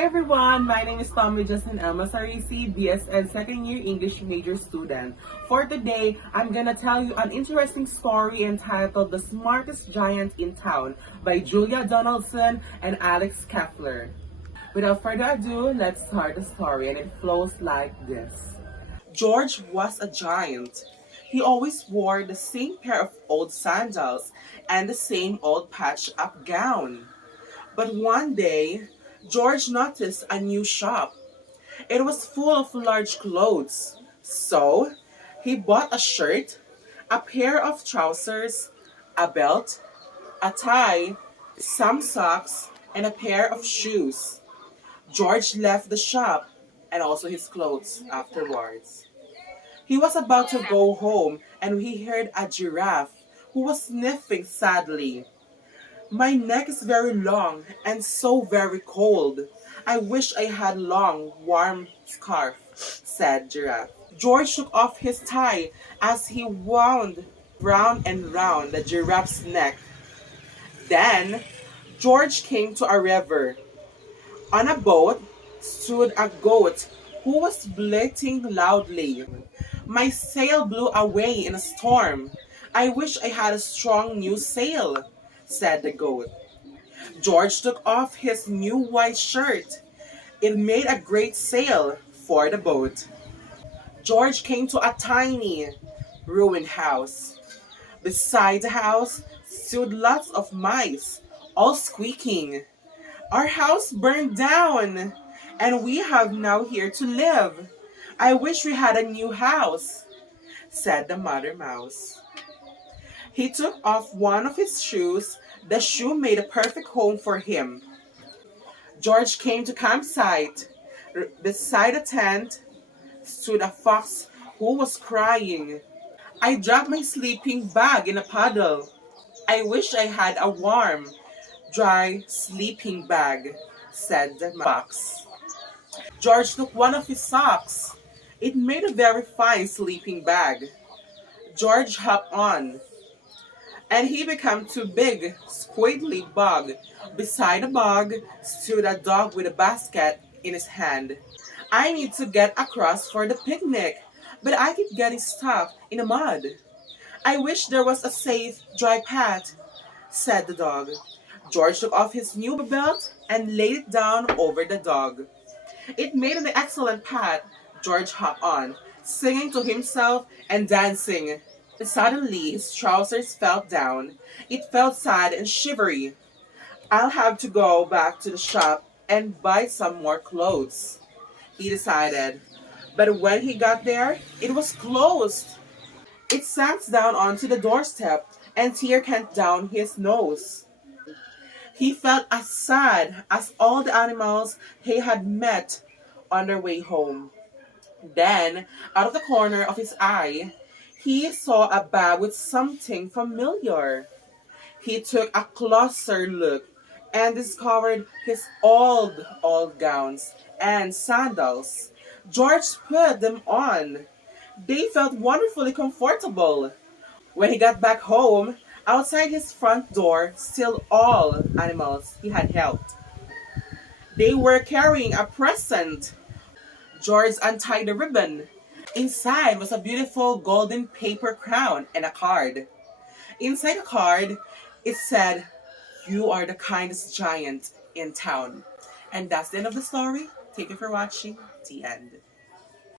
Hi everyone, my name is Tommy Justin Elma Sarisi, BSN second year English major student. For today, I'm gonna tell you an interesting story entitled The Smartest Giant in Town by Julia Donaldson and Alex Kepler. Without further ado, let's start the story, and it flows like this. George was a giant. He always wore the same pair of old sandals and the same old patched-up gown. But one day, George noticed a new shop. It was full of large clothes. So, he bought a shirt, a pair of trousers, a belt, a tie, some socks, and a pair of shoes. George left the shop and also his clothes afterwards. He was about to go home and he heard a giraffe who was sniffing sadly. My neck is very long and so very cold. I wish I had long, warm scarf, said Giraffe. George took off his tie as he wound round and round the giraffe's neck. Then, George came to a river. On a boat stood a goat who was bleating loudly. My sail blew away in a storm. I wish I had a strong new sail, said the goat. George took off his new white shirt. It made a great sail for the boat. George came to a tiny, ruined house. Beside the house stood lots of mice, all squeaking. Our house burned down, and we have now here to live. I wish we had a new house, said the mother mouse. He took off one of his shoes. The shoe made a perfect home for him. George came to campsite. Beside a tent stood a fox who was crying. I dropped my sleeping bag in a puddle. I wish I had a warm, dry sleeping bag, said the fox. George took one of his socks. It made a very fine sleeping bag. George hopped on, and he became too big, squiggly bug. Beside the bug stood a dog with a basket in his hand. I need to get across for the picnic, but I keep getting stuck in the mud. I wish there was a safe, dry path, said the dog. George took off his new belt and laid it down over the dog. It made an excellent path. George hopped on, singing to himself and dancing. Suddenly, his trousers fell down. It felt sad and shivery. I'll have to go back to the shop and buy some more clothes, he decided. But when he got there, it was closed. It sank down onto the doorstep, and tears came down his nose. He felt as sad as all the animals he had met on their way home. Then, out of the corner of his eye, he saw a bag with something familiar. He took a closer look and discovered his old gowns and sandals. George put them on. They felt wonderfully comfortable. When he got back home, outside his front door still all animals he had helped. They were carrying a present. George untied the ribbon. Inside was a beautiful golden paper crown and a card. Inside the card, it said, "You are the kindest giant in town." And that's the end of the story. Thank you for watching. The end.